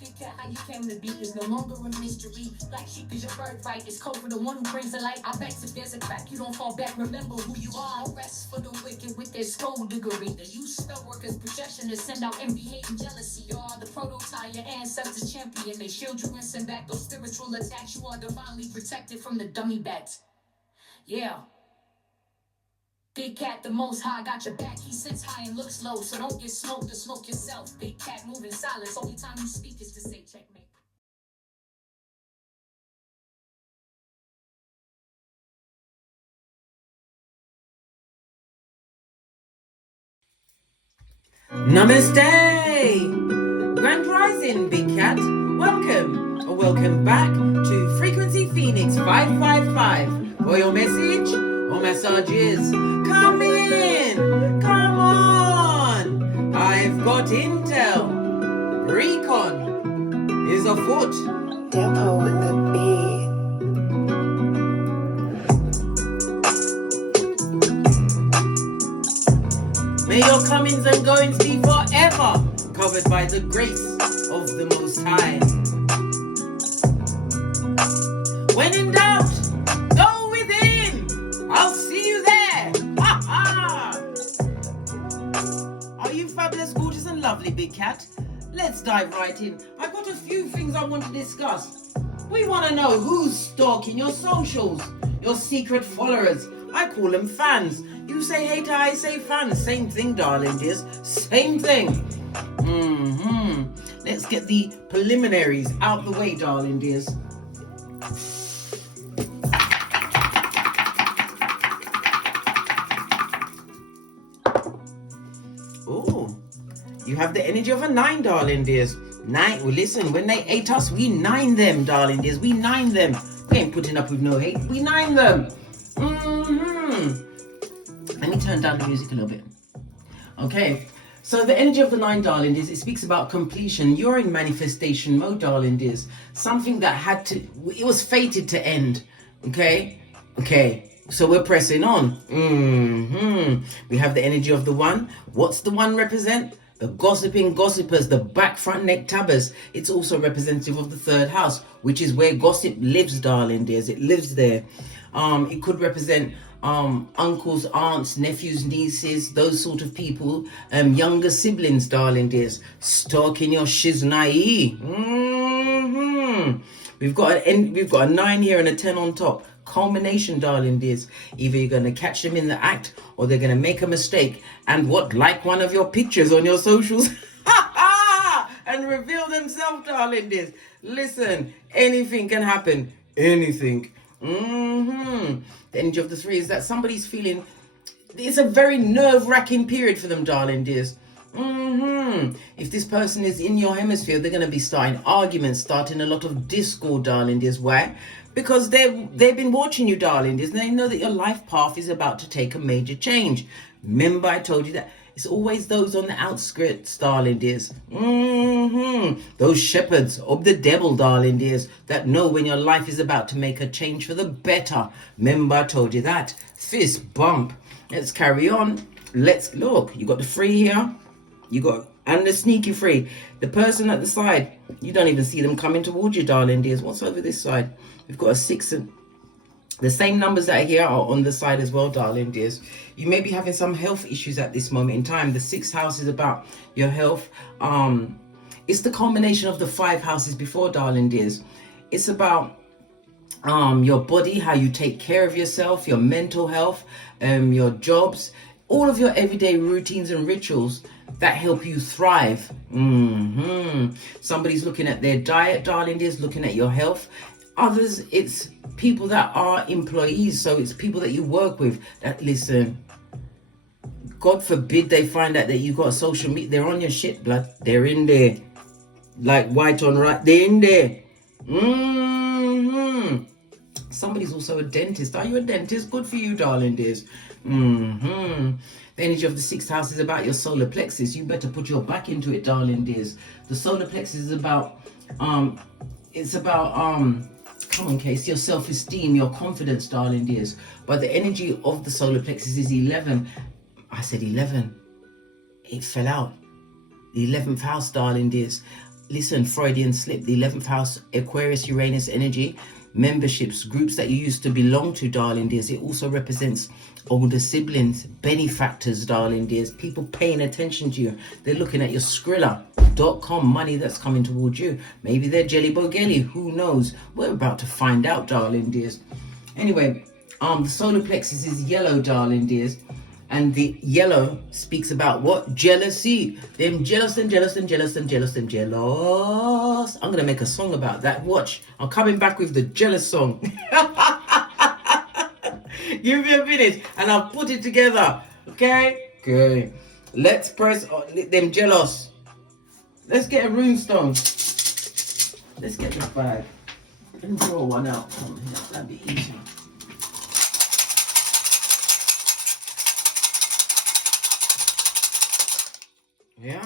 Big cat, how you came to be is no longer a mystery. Black sheep is your birthright. It's code for the one who brings the light. I bet if there's a crack, you don't fall back. Remember who you are. No rest for the wicked with their skullduggery. The use spell workers' projection to send out envy, hate, and jealousy. You are the prototype, your ancestors champion. They shield you and send back those spiritual attacks. You are divinely protected from the dummy bats. Yeah. Big cat, the most high, got your back. He sits high and looks low, so don't get smoked or smoke yourself. Big cat, move in silence. Only time you speak is to say checkmate. Namaste! Grand Rising, Big Cat. Welcome, or welcome back to Frequency Phoenix 555. For your message or messages, come in! Come on! I've got intel. Recon is afoot. Depot in the beat. May your comings and goings be forever covered by the grace of the Most High. When in doubt, go within. I'll see you there. Ha ha! Are you fabulous, gorgeous, and lovely, Big Cat? Let's dive right in. I've got a few things I want to discuss. We want to know who's stalking your socials, your secret followers. I call them fans. You say hater, I say fans. Same thing, darling dears. Same thing. Let's get the preliminaries out the way, darling dears. Oh, you have the energy of a 9, darling dears. 9. Well, listen, when they hate us, we 9 them, darling dears. We 9 them. We ain't putting up with no hate. We 9 them. Let me turn down the music a little bit. Okay. So the energy of the 9, darling dears, it speaks about completion. You're in manifestation mode, darling dears. Something that it was fated to end. Okay. So we're pressing on. We have the energy of the 1. What's the 1 represent? The gossiping gossipers, the back front neck tabbers. It's also representative of the 3rd house, which is where gossip lives, darling dears. It lives there. It could represent uncles, aunts, nephews, nieces, those sort of people, younger siblings, darling dears, stalking your shiznai. We've got a 9 here and a 10 on top. Culmination, darling dears. Either you're going to catch them in the act, or they're going to make a mistake and like one of your pictures on your socials and reveal themselves, darling dears. Listen, anything can happen. Anything. The energy of the 3 is that somebody's feeling it's a very nerve-wracking period for them, darling dears. If this person is in your hemisphere, they're going to be starting arguments, starting a lot of discord, darling dears. Why? Because they've been watching you, darling dears, and they know that your life path is about to take a major change. Remember, I told you that it's always those on the outskirts, darling dears. Those shepherds of the devil, darling dears, that know when your life is about to make a change for the better. Remember, I told you that. Fist bump. Let's carry on. Let's look. You got the 3 here. And the sneaky 3. The person at the side, you don't even see them coming towards you, darling dears. What's over this side? We've got a 6 and the same numbers that are here are on the side as well, darling dears. You may be having some health issues at this moment in time. The 6th house is about your health. It's the combination of the 5 houses before, darling dears. It's about your body, how you take care of yourself, your mental health, your jobs, all of your everyday routines and rituals that help you thrive. Somebody's looking at their diet, darling dears, looking at your health. Others, it's people that are employees, so it's people that you work with that listen. God forbid they find out that you got social media. They're on your shit, blood. They're in there, like white on right. They're in there. Somebody's also a dentist. Are you a dentist? Good for you, darling dears. The energy of the 6th house is about your solar plexus. You better put your back into it, darling dears. The solar plexus is about come on, Case, your self-esteem, your confidence, darling dears. But the energy of the solar plexus is 11. I said 11. It fell out. The 11th house, darling dears. listen, Freudian slip, the 11th house, Aquarius, Uranus energy, memberships, groups that you used to belong to, darling dears. It also represents older siblings, benefactors, darling dears, people paying attention to you. They're looking at your Skrilla.com money that's coming towards you. Maybe they're jelly bogelly, who knows? We're about to find out, darling dears. Anyway, the solar plexus is yellow, darling dears. And the yellow speaks about what? Jealousy. Them jealous and jealous and jealous and jealous and jealous. I'm going to make a song about that. Watch. I'm coming back with the jealous song. Give me a minute and I'll put it together. Okay? Good. Let's press them jealous. Let's get a runestone. Let's get this bag. Let me draw one out. That'd be easy. Yeah.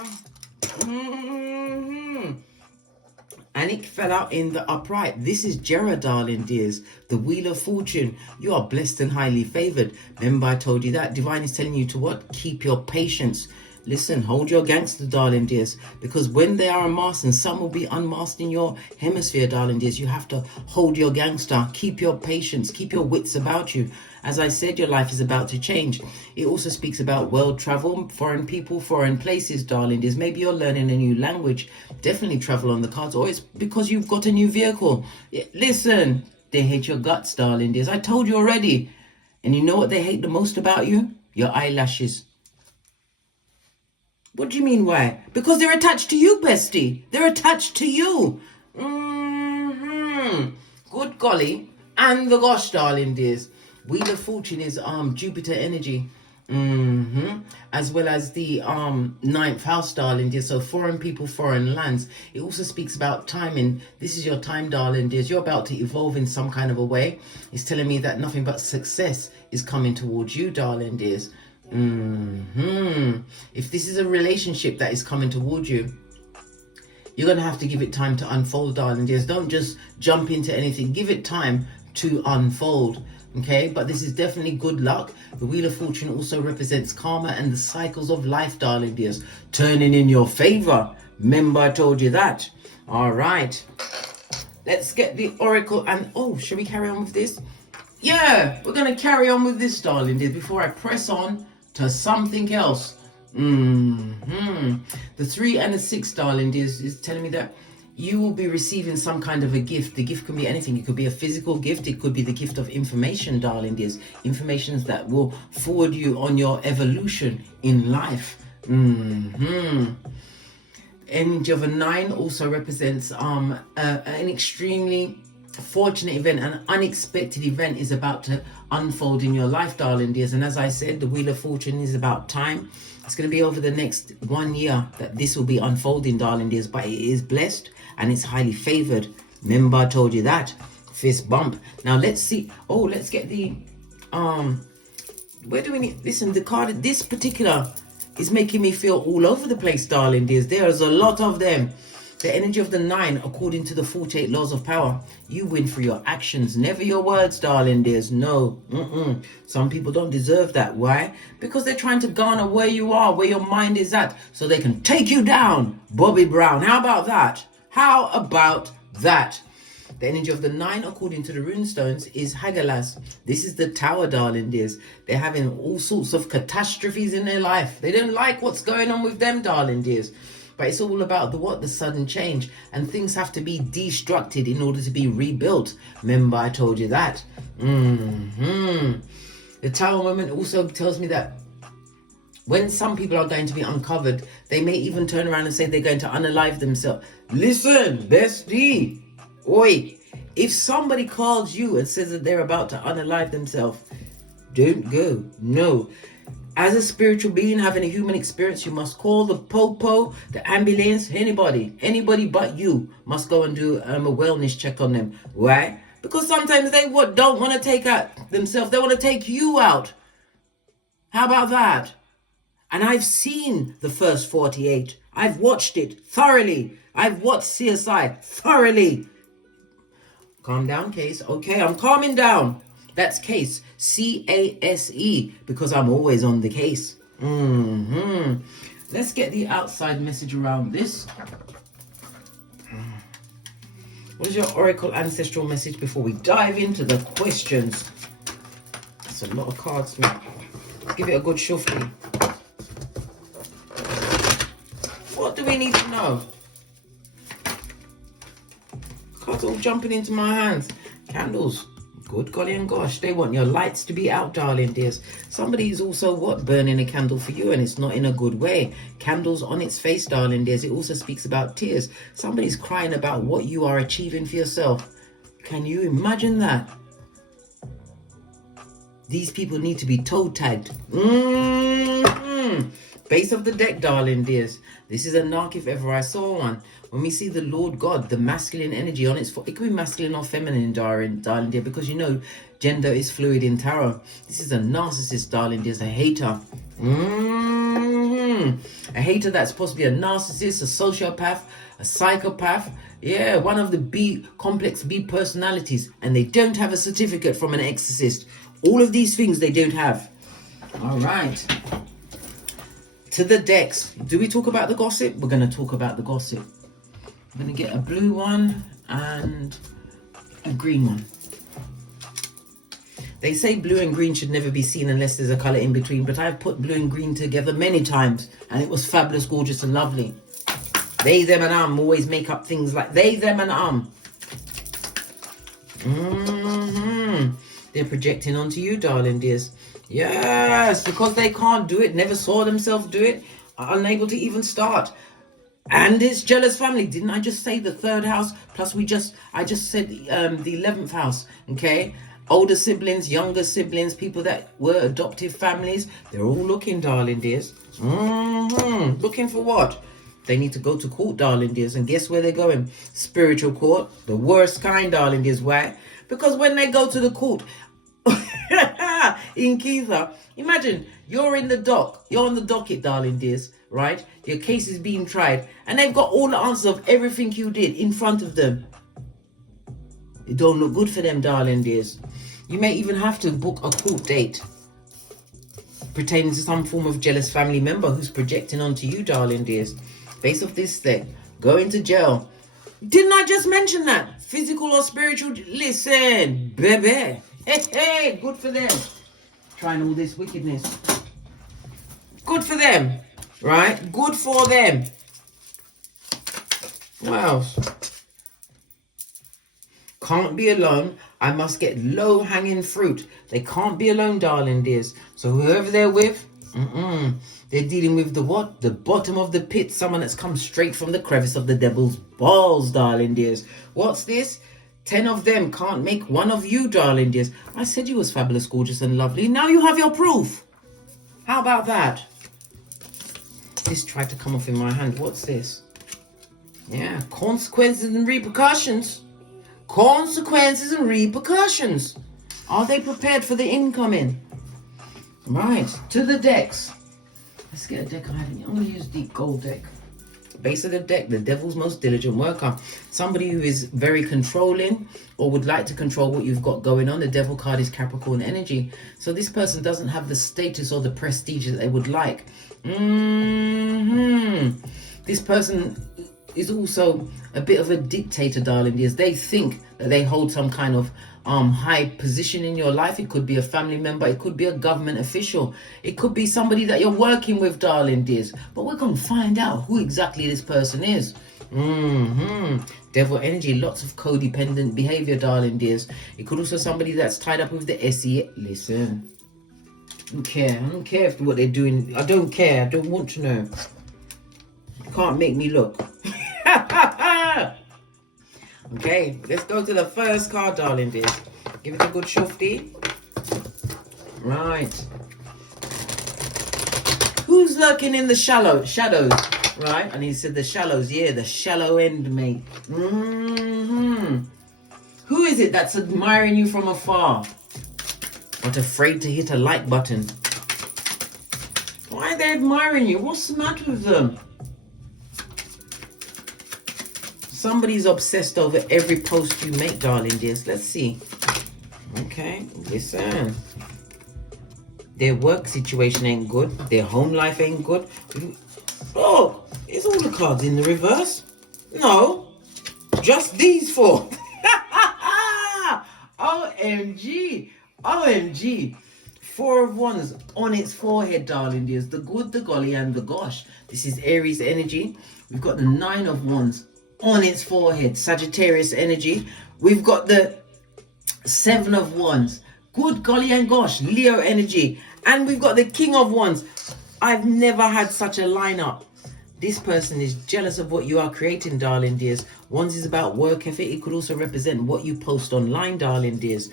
And it fell out in the upright. This is Jera, darling dears. The Wheel of Fortune. You are blessed and highly favored. Remember I told you that. Divine is telling you to what? Keep your patience. Listen, hold your gangster, darling dears. Because when they are unmasked, and some will be unmasked in your hemisphere, darling dears, you have to hold your gangster. Keep your patience. Keep your wits about you. As I said, your life is about to change. It also speaks about world travel, foreign people, foreign places, darling dears. Maybe you're learning a new language. Definitely travel on the cards. Or it's because you've got a new vehicle. Listen, they hate your guts, darling dears. I told you already. And you know what they hate the most about you? Your eyelashes. What do you mean why? Because they're attached to you, bestie. They're attached to you. Good golly. And the gosh, darling dears. Wheel of Fortune is Jupiter energy. As well as the 9th house, darling dear. So foreign people, foreign lands. It also speaks about timing. This is your time, darling dears. You're about to evolve in some kind of a way. It's telling me that nothing but success is coming towards you, darling dears. If this is a relationship that is coming towards you, you're going to have to give it time to unfold, darling dears. Don't just jump into anything. Give it time to unfold. Okay, but this is definitely good luck. The Wheel of Fortune also represents karma and the cycles of life, darling dears, turning in your favor. Remember I told you that. All right, let's get the oracle. And should we carry on with this? Yeah, we're going to carry on with this, darling dears, before I press on to something else. The 3 and the 6, darling dears, is telling me that you will be receiving some kind of a gift. The gift can be anything. It could be a physical gift. It could be the gift of information, darling dears. Information that will forward you on your evolution in life. Energy of a 9 also represents an extremely fortunate event. An unexpected event is about to unfold in your life, darling dears. And as I said, the Wheel of Fortune is about time. It's going to be over the next 1 year that this will be unfolding, darling dears. But it is blessed and it's highly favored. Remember I told you that. Fist bump. Now let's see. Let's get the where do we need? Listen, the card, this particular is making me feel all over the place, darling dears. There's a lot of them. The energy of the 9, according to the 48 laws of power, you win through your actions, never your words, darling dears. No. Some people don't deserve that. Why? Because they're trying to garner where you are, where your mind is at, so they can take you down. Bobby Brown. How about that? How about that? The energy of the 9, according to the runestones, is Hagalas. This is the Tower, darling dears. They're having all sorts of catastrophes in their life. They don't like what's going on with them, darling dears. But it's all about the sudden change. And things have to be destructed in order to be rebuilt. Remember, I told you that. The Tower moment also tells me that when some people are going to be uncovered, they may even turn around and say they're going to unalive themselves. Listen, bestie. Oi, if somebody calls you and says that they're about to unalive themselves, don't go. No. As a spiritual being having a human experience, you must call the popo, the ambulance, anybody but you must go and do a wellness check on them. Why? Because sometimes they don't want to take out themselves. They want to take you out. How about that? And I've seen the first 48. I've watched it thoroughly. I've watched CSI thoroughly. Calm down, Case. Okay, I'm calming down. That's Case. CASE. Because I'm always on the case. Let's get the outside message around this. What is your oracle ancestral message before we dive into the questions? That's a lot of cards, man. Let's give it a good shuffle. What do we need to know? Cards all jumping into my hands. Candles. Good golly and gosh. They want your lights to be out, darling dears. Somebody's also what? Burning a candle for you, and it's not in a good way. Candles on its face, darling dears. It also speaks about tears. Somebody's crying about what you are achieving for yourself. Can you imagine that? These people need to be toe tagged. Base of the deck, darling dears. This is a narc if ever I saw one. When we see the Lord God, the masculine energy on its foot, it could be masculine or feminine, darling dear, because you know gender is fluid in tarot. This is a narcissist, darling dears, a hater. A hater that's possibly a narcissist, a sociopath, a psychopath. Yeah, one of the complex B personalities, and they don't have a certificate from an exorcist. All of these things they don't have. All right. To the decks. Do we talk about the gossip? We're going to talk about the gossip. I'm going to get a blue one and a green one. They say blue and green should never be seen unless there's a colour in between, but I've put blue and green together many times, and it was fabulous, gorgeous, and lovely. They, them, and always make up things like they, them, and They're projecting onto you, darling dears. Yes, because they can't do it, never saw themselves do it, are unable to even start. And it's jealous family. Didn't I just say the third house? Plus I just said the 11th house, okay? Older siblings, younger siblings, people that were adoptive families, they're all looking, darling dears. Looking for what? They need to go to court, darling dears. And guess where they're going? Spiritual court. The worst kind, darling dears. Why? Because when they go to the court, in Keitha, imagine you're in the dock. You're on the docket, darling dears, right? Your case is being tried. And they've got all the answers of everything you did in front of them. It don't look good for them, darling dears. You may even have to book a court date pertaining to some form of jealous family member who's projecting onto you, darling dears. Base of this thing, going to jail. Didn't I just mention that? Physical or spiritual? Listen, baby. Hey, good for them. Trying all this wickedness. Good for them, right? Good for them. What else? Can't be alone. I must get low-hanging fruit. They can't be alone, darling dears. So whoever they're with, they're dealing with the what? The bottom of the pit. Someone that's come straight from the crevice of the devil's balls, darling dears. What's this? 10 of them can't make one of you, darling dears. I said you was fabulous, gorgeous, and lovely. Now you have your proof. How about that? This tried to come off in my hand. What's this? Yeah, consequences and repercussions. Consequences and repercussions. Are they prepared for the incoming? Right, to the decks. Let's get a deck I haven't. I'm going to use deep gold deck. Base of the deck, the devil's most diligent worker. Somebody who is very controlling or would like to control what you've got going on. The devil card is Capricorn energy. So this person doesn't have the status or the prestige that they would like. This person is also a bit of a dictator, darling dears. They think that they hold some kind of high position in your life. It could be a family member, it could be a government official, it could be somebody that you're working with, darling dears. But we're going to find out who exactly this person is. Devil energy, lots of codependent behavior, darling dears. It could also somebody that's tied up with the SE. Listen, I don't care if what they're doing. I don't care. I don't want to know. You can't make me look. Okay, let's go to the first card, darling dear. Give it a good shufty. Right. Who's lurking in the shadows? Right, and he said the shallows. Yeah, the shallow end, mate. Who is it that's admiring you from afar, but afraid to hit a like button? Why are they admiring you? What's the matter with them? Somebody's obsessed over every post you make, darling dears. Let's see. Okay, listen. Their work situation ain't good. Their home life ain't good. Oh, is all the cards in the reverse? No. Just these four. OMG. OMG. Four of Wands on its forehead, darling dears. The good, the golly, and the gosh. This is Aries energy. We've got the Nine of Wands on its forehead, Sagittarius energy. We've got the Seven of Wands, good golly and gosh, Leo energy. And we've got the King of Wands. I've never had such a lineup. This person is jealous of what you are creating, darling dears. Wands is about work ethic. It could also represent what you post online, darling dears.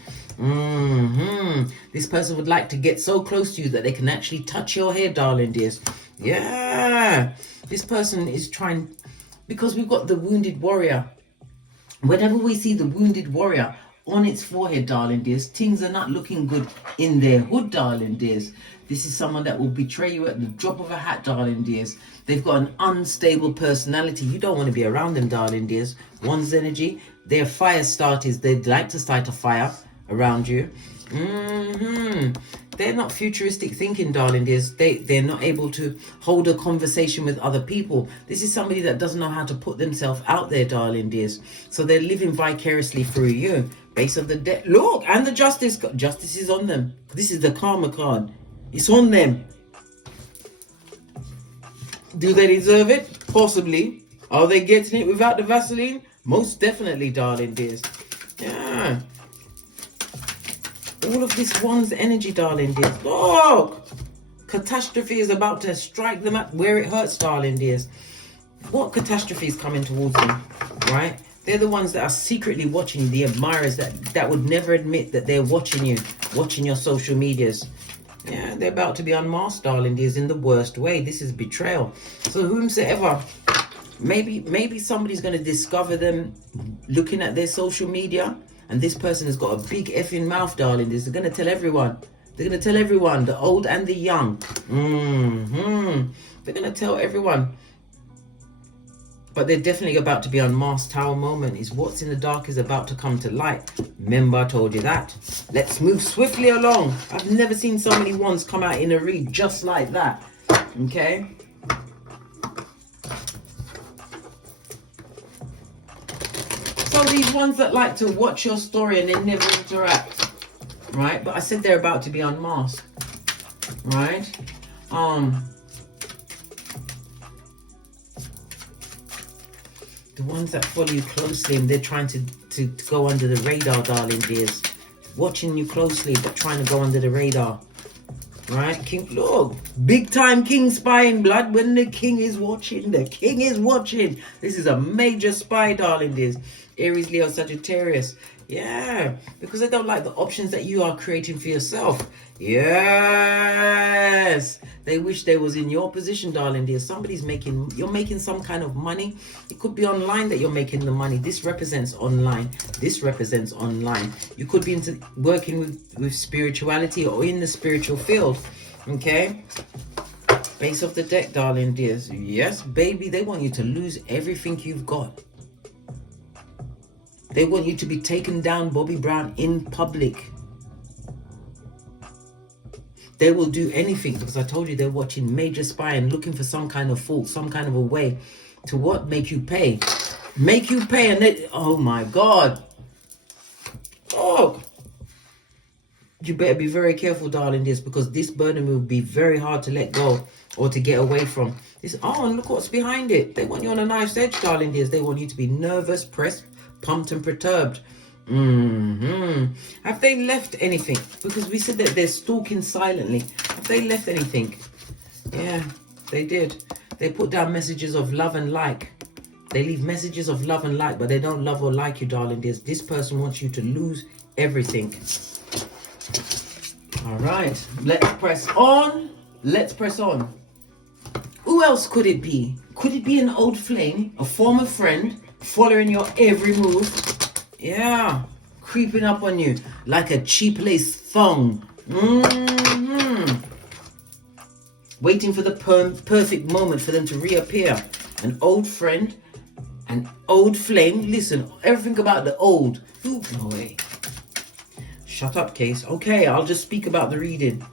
This person would like to get so close to you that they can actually touch your hair, darling dears. Yeah. This person is trying, because we've got the wounded warrior. Whenever we see the wounded warrior on its forehead, darling dears, things are not looking good in their hood, darling dears. This is someone that will betray you at the drop of a hat, darling dears. They've got an unstable personality. You don't want to be around them, darling dears. One's energy, they're fire starters. They'd like to start a fire around you. They're not futuristic thinking, darling dears. They're not able to hold a conversation with other people. This is somebody that doesn't know how to put themselves out there, darling dears. So they're living vicariously through you. Base of the deck. Look, and the justice. Justice is on them. This is the karma card. It's on them. Do they deserve it? Possibly. Are they getting it without the Vaseline? Most definitely, darling dears. Yeah. All of this one's energy, darling dears. Look! Catastrophe is about to strike them at where it hurts, darling dears. What catastrophe is coming towards them, right? They're the ones that are secretly watching you, the admirers that would never admit that they're watching you, watching your social medias. Yeah, they're about to be unmasked, darling dears, in the worst way. This is betrayal. So whomsoever, maybe somebody's going to discover them looking at their social media, and this person has got a big effing mouth, darling dears. They're going to tell everyone. They're going to tell everyone, the old and the young. They're going to tell everyone. But they're definitely about to be unmasked. Tower moment is what's in the dark is about to come to light. Remember, I told you that. Let's move swiftly along. I've never seen so many wands come out in a read just like that. Okay. So these ones that like to watch your story and they never interact. Right? But I said they're about to be unmasked. Right? The ones that follow you closely and they're trying to go under the radar, darling dears. Watching you closely but trying to go under the radar. Right? King, look, big time king spy in blood. When the king is watching, the king is watching. This is a major spy, darling dears. Aries, Leo, Sagittarius. Yeah, because they don't like the options that you are creating for yourself. Yes, they wish they was in your position, darling dear. You're making some kind of money. It could be online that you're making the money. This represents online. This represents online. You could be working with spirituality or in the spiritual field. Okay. Base of the deck, darling dears. Yes, baby, they want you to lose everything you've got. They want you to be taken down, Bobby Brown, in public. They will do anything because I told you they're watching major spy and looking for some kind of fault, some kind of a way to what? Make you pay. Make you pay. And they, oh my God. Oh. You better be very careful, darling, this, because this burden will be very hard to let go or to get away from. This, oh, and look what's behind it. They want you on a knife's edge, darling, dears. They want you to be nervous, pressed, pumped and perturbed. Have they left anything? Because we said that they're stalking silently. Have they left anything? Yeah, they did. They put down messages of love and like. They leave messages of love and like, but they don't love or like you, darling. This person wants you to lose everything. All right, let's press on. Let's press on. Who else could it be? Could it be an old flame, a former friend, following your every move? Yeah, creeping up on you like a cheap lace thong. Waiting for the perfect moment for them to reappear. An old friend, an old flame. Listen, everything about the old. Ooh, no way. Shut up, Case. Okay, I'll just speak about the reading.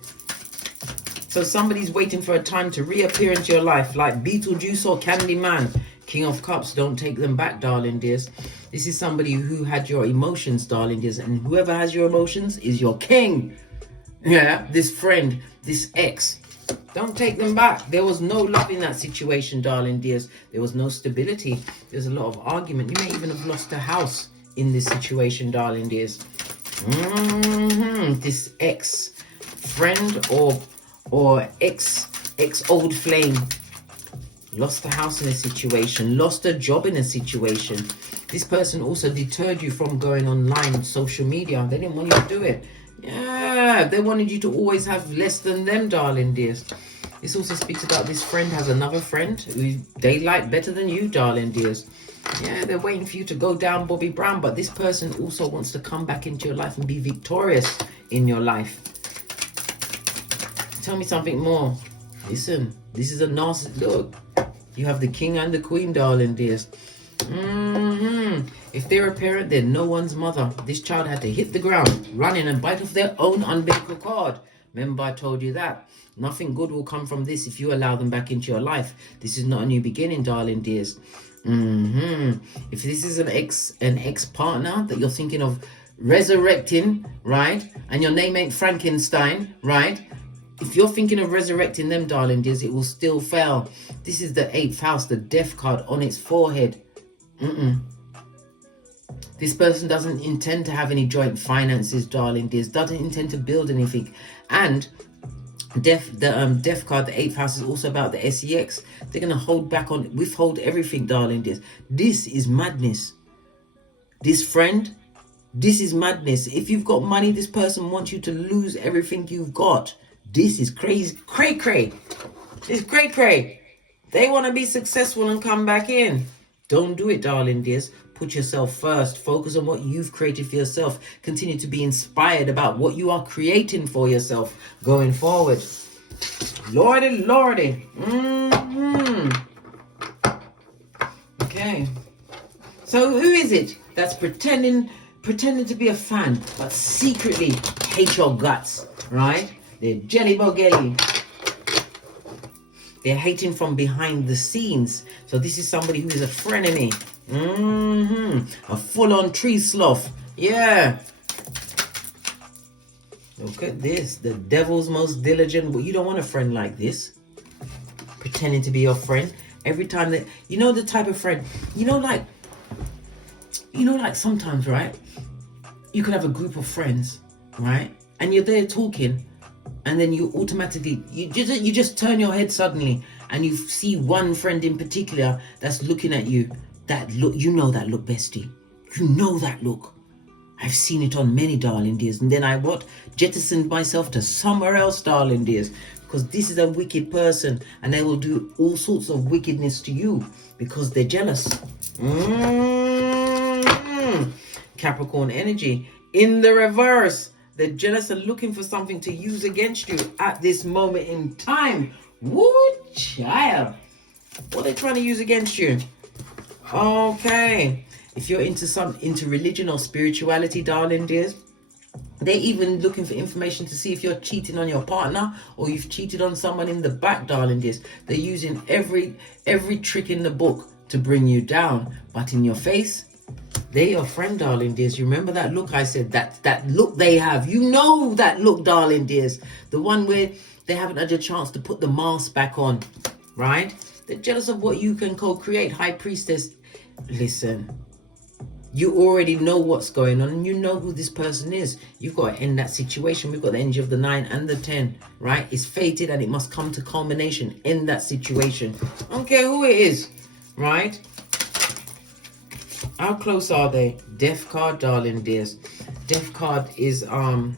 So somebody's waiting for a time to reappear into your life like Beetlejuice or Candyman. King of Cups, don't take them back, darling dears. This is somebody who had your emotions, darling dears, and whoever has your emotions is your king. Yeah, this friend, this ex, don't take them back. There was no love in that situation, darling dears. There was no stability. There's a lot of argument. You may even have lost a house in this situation, darling dears. This ex friend or ex old flame lost a house in a situation, lost a job in a situation. This person also deterred you from going online on social media. They didn't want you to do it. Yeah, they wanted you to always have less than them, darling dears. This also speaks about this friend has another friend who they like better than you, darling dears. Yeah, they're waiting for you to go down Bobby Brown, but this person also wants to come back into your life and be victorious in your life. Tell me something more. Listen, this is a narcissist. Look, you have the king and the queen, darling dears. If they're a parent, they're no one's mother. This child had to hit the ground, running and bite off their own umbilical cord. Remember, I told you that. Nothing good will come from this if you allow them back into your life. This is not a new beginning, darling dears. If this is an ex-partner that you're thinking of resurrecting, right? And your name ain't Frankenstein, right? If you're thinking of resurrecting them, darling dears, it will still fail. This is the 8th house, the death card on its forehead. This person doesn't intend to have any joint finances, darling dears, doesn't intend to build anything. And death card, the 8th house, is also about the SEX. They're going to withhold everything, darling dears. This is madness. This friend, this is madness. If you've got money, this person wants you to lose everything you've got. This is crazy, cray. It's cray. They want to be successful and come back in. Don't do it, darling dears. Put yourself first. Focus on what you've created for yourself. Continue to be inspired about what you are creating for yourself going forward. Lordy. Okay. So who is it that's pretending to be a fan, but secretly hate your guts, right? They're jelly bogelly. They're hating from behind the scenes. So this is somebody who is a frenemy. A full-on tree sloth. Yeah. Look at this. The devil's most diligent. Well, you don't want a friend like this. Pretending to be your friend. Every time that... You know the type of friend... like sometimes, right? You could have a group of friends, right? And you're there talking. And then you automatically, you just turn your head suddenly and you see one friend in particular that's looking at you. That look, that look, bestie. You know that look. I've seen it on many, darling dears. And then I jettisoned myself to somewhere else, darling dears. Because this is a wicked person and they will do all sorts of wickedness to you because they're jealous. Capricorn energy. In the reverse. They're jealous and looking for something to use against you at this moment in time. Woo, child. What are they trying to use against you? Okay. If you're into religion or spirituality, darling dears, they're even looking for information to see if you're cheating on your partner or you've cheated on someone in the back, darling dears. They're using every trick in the book to bring you down. But in your face, they're your friend, darling dears. You remember that look I said? That look they have. You know that look, darling dears. The one where they haven't had a chance to put the mask back on, right? They're jealous of what you can co-create. High Priestess, listen. You already know what's going on and you know who this person is. You've got to end that situation. We've got the energy of the 9 and the 10, right? It's fated and it must come to culmination. End that situation. I don't care who it is, right? How close are they? Death card, darling dears. Death card is, oh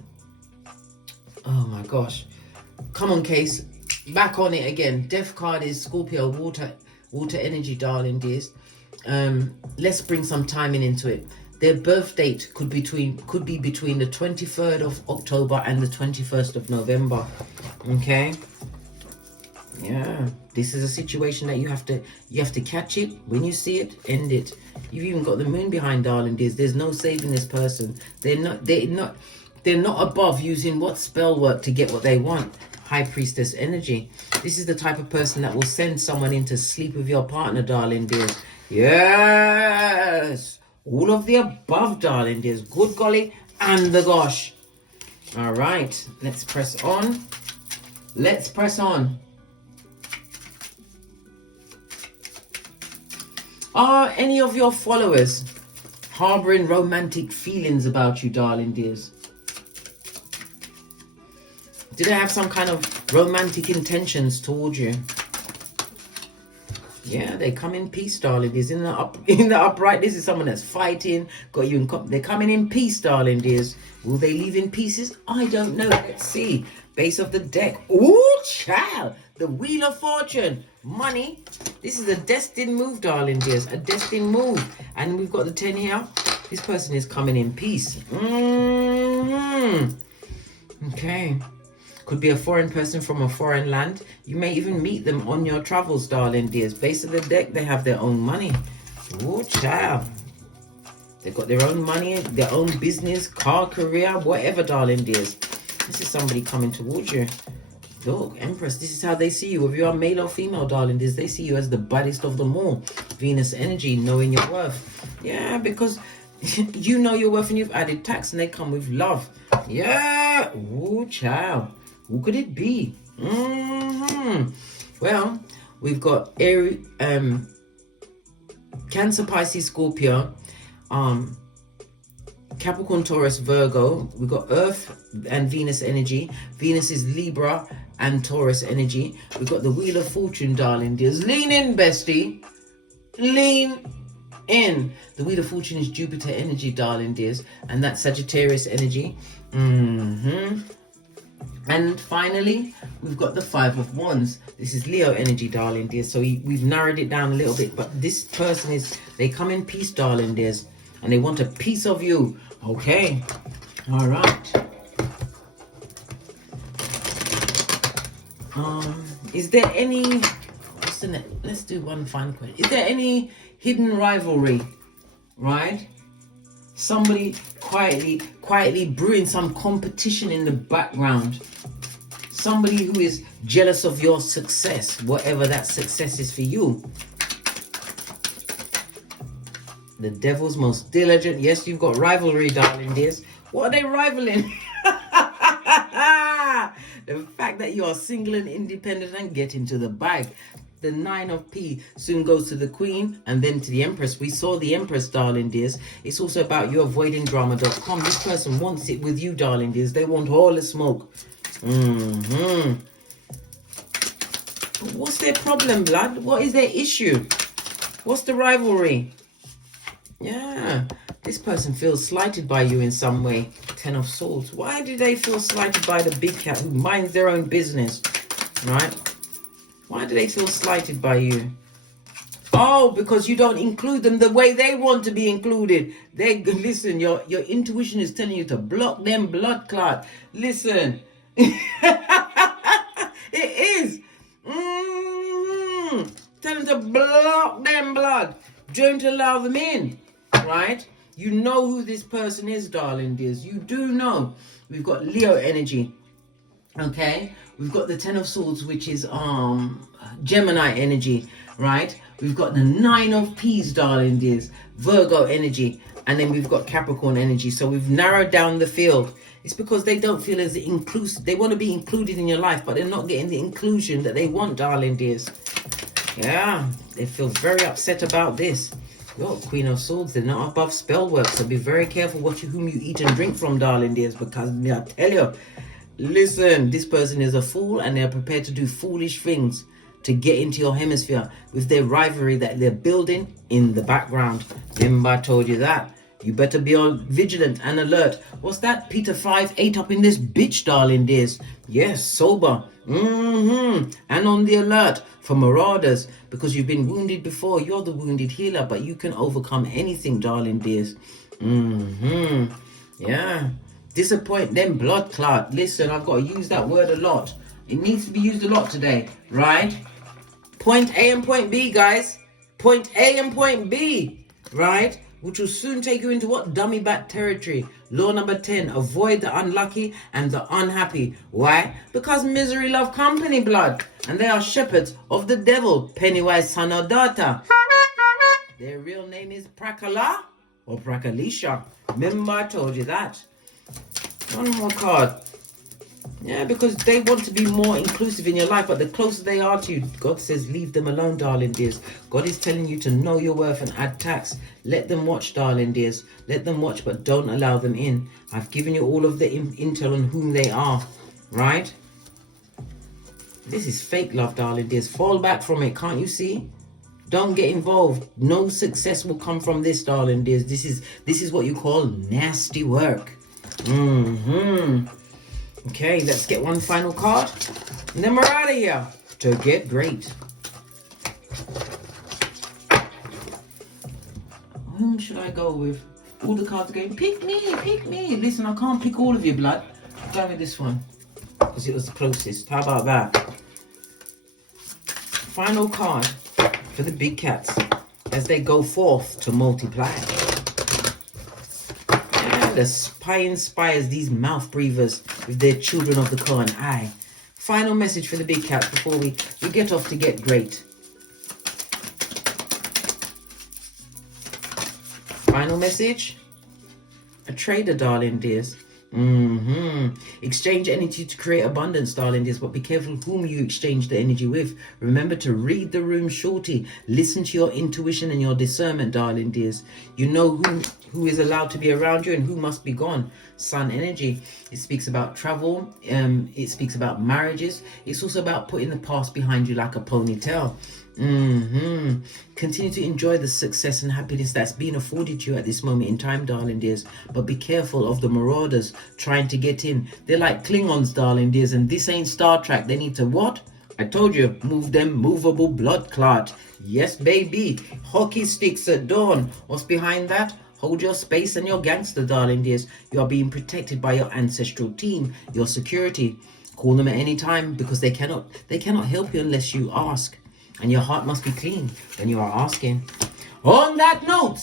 my gosh. Come on, Case. Back on it again. Death card is Scorpio, water energy, darling dears. Let's bring some timing into it. Their birth date could be between the 23rd of October and the 21st of November. Okay? Yeah, this is a situation that you have to catch it. When you see it, end it. You've even got the moon behind, darling dears. There's no saving this person. They're not They're not above using what spell work to get what they want. High Priestess energy. This is the type of person that will send someone in to sleep with your partner, darling dears. Yes. All of the above, darling dears. Good golly and the gosh. All right. Let's press on. Let's press on. Are any of your followers harboring romantic feelings about you, darling dears? Do they have some kind of romantic intentions towards you? Yeah, they come in peace, darling dears. In the upright, this is someone that's fighting, got you in. They're coming in peace, darling dears. Will they leave in pieces? I don't know. Let's see. Base of the deck. Ooh, child. The Wheel of Fortune. Money. This is a destined move, darling dears. A destined move. And we've got the 10 here. This person is coming in peace. Okay. Could be a foreign person from a foreign land. You may even meet them on your travels, darling dears. Base of the deck, they have their own money. Oh, child. They've got their own money, their own business, car, career, whatever, darling dears. This is somebody coming towards you. Look, Empress, this is how they see you. If you are male or female, darling dears, they see you as the baddest of them all. Venus energy, knowing your worth. Yeah, because you know your worth and you've added tax and they come with love. Yeah. Oh, child. Who could it be? Well, we've got Cancer, Pisces, Scorpio, Capricorn, Taurus, Virgo. We've got Earth and Venus energy. Venus is Libra and Taurus energy. We've got the Wheel of Fortune, darling dears. Lean in, bestie. Lean in. The Wheel of Fortune is Jupiter energy, darling dears. And that's Sagittarius energy. And finally, we've got the Five of Wands. This is Leo energy, darling dears. So we've narrowed it down a little bit. But this person they come in peace, darling dears. And they want a piece of you. Okay. All right. Is there any... Let's do one final question. Is there any hidden rivalry? Right? Somebody quietly brewing some competition in the background. Somebody who is jealous of your success, whatever that success is for you. The devil's most diligent. Yes, you've got rivalry, darling dears. What are they rivaling? The fact that you are single and independent and get into the bag. The 9 of P soon goes to the Queen and then to the Empress. We saw the Empress, darling dears. It's also about you avoiding drama.com. This person wants it with you, darling dears. They want all the smoke. What's their problem, blood? What is their issue? What's the rivalry? Yeah, this person feels slighted by you in some way. 10 of Swords. Why do they feel slighted by the big cat who minds their own business? Right? Why do they feel slighted by you? Oh, because you don't include them the way they want to be included. Listen, your intuition is telling you to block them blood clot. Listen. It is. Tell them to block them blood. Don't allow them in. Right? You know who this person is, darling dears. You do know. We've got Leo energy. Okay? We've got the 10 of Swords, which is Gemini energy, right? We've got the 9 of Peas, darling dears, Virgo energy, and then we've got Capricorn energy. So we've narrowed down the field. It's because they don't feel as inclusive. They want to be included in your life, but they're not getting the inclusion that they want, darling dears. Yeah, they feel very upset about this. You're Queen of Swords. They're not above spell work, so be very careful whom you eat and drink from, darling dears, because I tell you, listen, this person is a fool and they're prepared to do foolish things to get into your hemisphere with their rivalry that they're building in the background. Remember, I told you that. You better be on vigilant and alert. What's that? Peter 5:8 up in this bitch, darling dears. Yes, sober. And on the alert for marauders, because you've been wounded before. You're the wounded healer, but you can overcome anything, darling dears. Yeah. Disappoint them, blood clot. Listen, I've got to use that word a lot. It needs to be used a lot today, right? Point A and point B, guys. Point A and point B, right? which will soon take you into what? Dummy bat territory. Law number 10, avoid the unlucky and the unhappy. Why? Because misery love company, blood. And they are shepherds of the devil, Pennywise son or daughter. Their real name is Prakala or Prakalisha. Remember I told you that. One more card. Yeah, because they want to be more inclusive in your life, but the closer they are to you, God says, leave them alone, darling dears. God is telling you to know your worth and add tax. Let them watch, darling dears. Let them watch, but don't allow them in. I've given you all of the intel on whom they are, right? This is fake love, darling dears. Fall back from it, can't you see? Don't get involved. No success will come from this, darling dears. This is what you call nasty work. Okay, let's get one final card. And then we're out of here to get great. Whom should I go with? All the cards are going, pick me, pick me. Listen, I can't pick all of you, blood. I'm going with this one because it was the closest. How about that? Final card for the big cats as they go forth to multiply. The spy inspires these mouth breathers with their children of the corn eye. Final message for the big cats before we get off to get great. Final message. A trader, darling dears. Exchange energy to create abundance, darling dears, but be careful whom you exchange the energy with. Remember to read the room, shorty. Listen to your intuition and your discernment, darling dears. You know who is allowed to be around you and who must be gone. Sun energy. It speaks about travel. It speaks about marriages. It's also about putting the past behind you like a ponytail. Continue to enjoy the success and happiness that's being afforded you at this moment in time, darling dears, but be careful of the marauders trying to get in. They're like Klingons, darling dears, and this ain't Star Trek. They need to what? I told you, move them movable blood clot. Yes, baby. Hockey sticks at dawn. What's behind that? Hold your space and your gangster, darling dears. You are being protected by your ancestral team, your security. Call them at any time because they cannot help you unless you ask. And your heart must be clean when you are asking. On that note,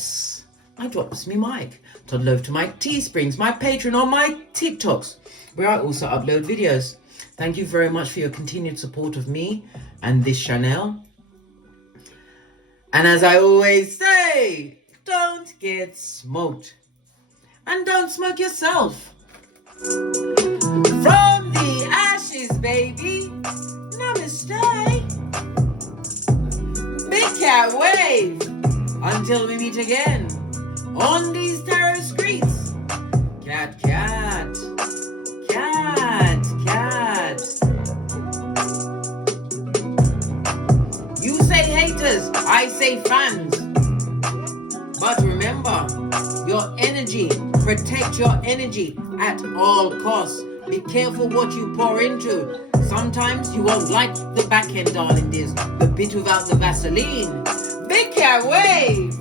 I drops me mic. Toddle over to my Teesprings, my Patreon, or my TikToks, where I also upload videos. Thank you very much for your continued support of me and this channel. And as I always say, don't get smoked. And don't smoke yourself. From the ashes, baby. Namaste. Big cat wave. Until we meet again on these tarot streets. Cat, cat. Cat, cat. You say haters, I say fans. But remember, your energy, protect your energy at all costs. Be careful what you pour into. Sometimes you won't like the back end, darling dears. The bit without the Vaseline. Big cat wave.